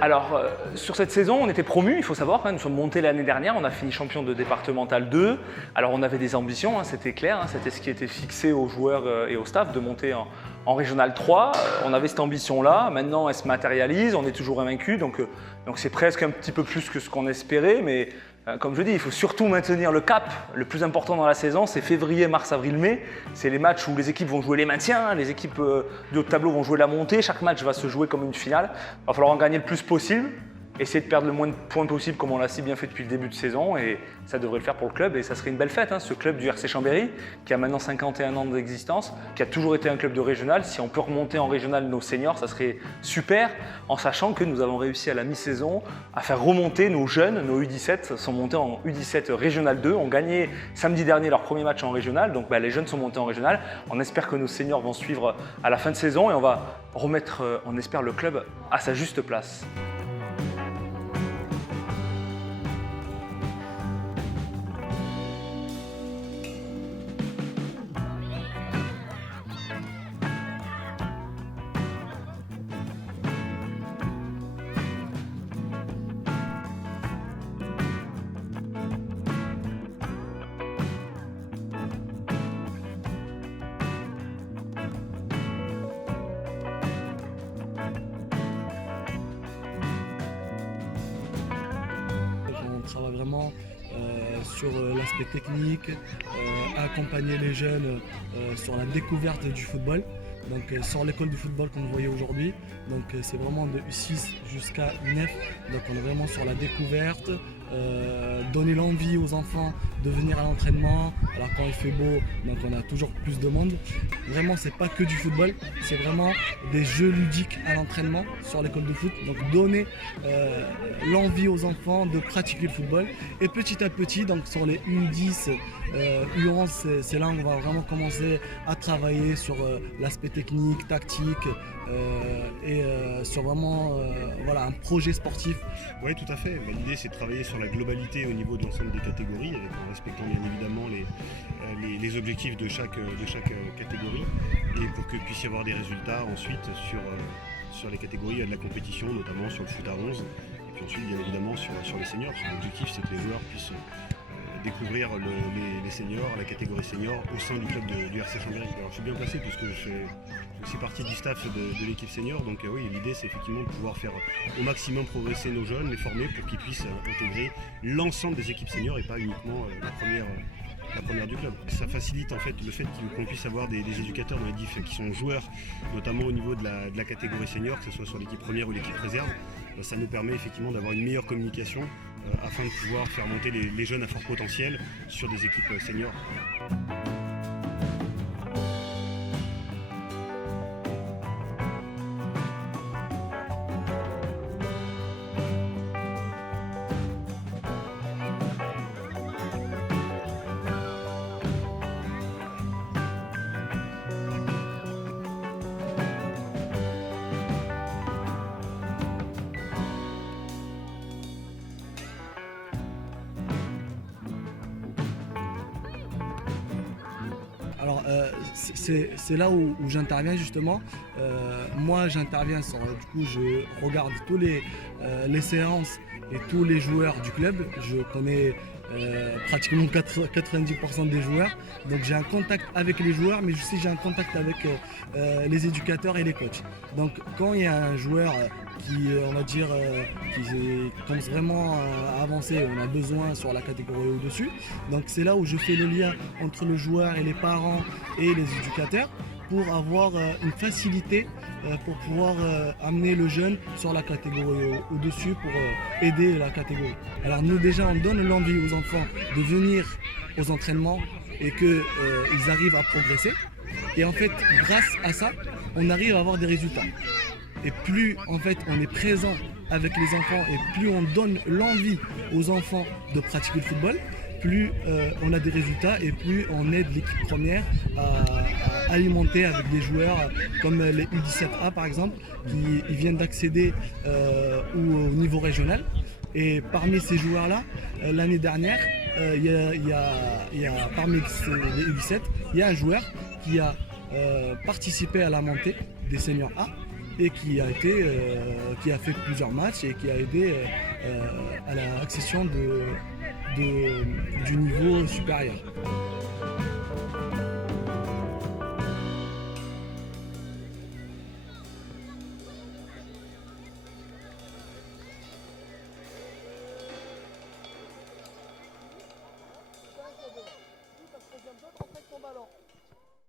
Alors, sur cette saison, on était promus, il faut savoir, hein, nous sommes montés l'année dernière, on a fini champion de départemental 2. Alors, on avait des ambitions, hein, c'était clair, hein, c'était ce qui était fixé aux joueurs et au staff de monter en régional 3. On avait cette ambition-là, maintenant elle se matérialise, on est toujours invaincu, donc c'est presque un petit peu plus que ce qu'on espérait, mais comme je dis, il faut surtout maintenir le cap. Le plus important dans la saison, c'est février, mars, avril, mai. C'est les matchs où les équipes vont jouer les maintiens, les équipes du haut de tableau vont jouer la montée. Chaque match va se jouer comme une finale. Il va falloir en gagner le plus possible, essayer de perdre le moins de points possible comme on l'a si bien fait depuis le début de saison, et ça devrait le faire pour le club, et ça serait une belle fête, hein, ce club du RC Chambéry qui a maintenant 51 ans d'existence, qui a toujours été un club de régional. Si on peut remonter en régional nos seniors, ça serait super, en sachant que nous avons réussi à la mi-saison à faire remonter nos jeunes, nos U17 sont montés en U17 régional 2, ont gagné samedi dernier leur premier match en régional, donc les jeunes sont montés en régional. On espère que nos seniors vont suivre à la fin de saison et on va remettre, on espère, le club à sa juste place. On travaille vraiment sur l'aspect technique, accompagner les jeunes sur la découverte du football. Donc sur l'école du football qu'on voyait aujourd'hui, donc c'est vraiment de U6 jusqu'à U9, donc on est vraiment sur la découverte, donner l'envie aux enfants de venir à l'entraînement. Alors quand il fait beau, donc on a toujours plus de monde. Vraiment c'est pas que du football, c'est vraiment des jeux ludiques à l'entraînement sur l'école de foot, donc donner l'envie aux enfants de pratiquer le football. Et petit à petit, donc sur les U10, U11, c'est là où on va vraiment commencer à travailler sur l'aspect technique, tactique et sur vraiment voilà, un projet sportif. Oui, tout à fait. L'idée, c'est de travailler sur la globalité au niveau de l'ensemble des catégories, en respectant bien évidemment les objectifs de chaque catégorie, et pour que puisse y avoir des résultats ensuite sur les catégories de la compétition, notamment sur le foot à 11, et puis ensuite bien évidemment sur les seniors. L'objectif, c'est que les joueurs puissent découvrir les seniors, la catégorie senior au sein du club du RC Chambéry. Alors je suis bien placé puisque je fais aussi partie du staff de l'équipe senior, donc oui, l'idée c'est effectivement de pouvoir faire au maximum progresser nos jeunes, les former pour qu'ils puissent intégrer l'ensemble des équipes seniors et pas uniquement la première du club. Ça facilite en fait le fait qu'on puisse avoir des éducateurs dans les diff qui sont joueurs, notamment au niveau de la catégorie senior, que ce soit sur l'équipe première ou l'équipe réserve. Ça nous permet effectivement d'avoir une meilleure communication afin de pouvoir faire monter les jeunes à fort potentiel sur des équipes seniors. Alors c'est là où j'interviens justement. Moi j'interviens, du coup je regarde tous les séances et tous les joueurs du club. Je connais pratiquement 90% des joueurs. Donc j'ai un contact avec les joueurs, mais aussi j'ai un contact avec les éducateurs et les coachs. Donc quand il y a un joueur qui, on va dire, qui commence vraiment à avancer, on a besoin sur la catégorie au-dessus. Donc c'est là où je fais le lien entre le joueur et les parents et les éducateurs pour avoir une facilité pour pouvoir amener le jeune sur la catégorie au-dessus pour aider la catégorie. Alors nous déjà on donne l'envie aux enfants de venir aux entraînements et qu'ils arrivent à progresser. Et en fait grâce à ça on arrive à avoir des résultats. Et plus en fait on est présent avec les enfants et plus on donne l'envie aux enfants de pratiquer le football, plus on a des résultats et plus on aide l'équipe première à alimenter avec des joueurs comme les U17A par exemple, qui viennent d'accéder au niveau régional. Et parmi ces joueurs-là, l'année dernière, il y a parmi les U17, il y a un joueur qui a participé à la montée des seniors A. et qui a fait plusieurs matchs et qui a aidé à l'accession du niveau supérieur.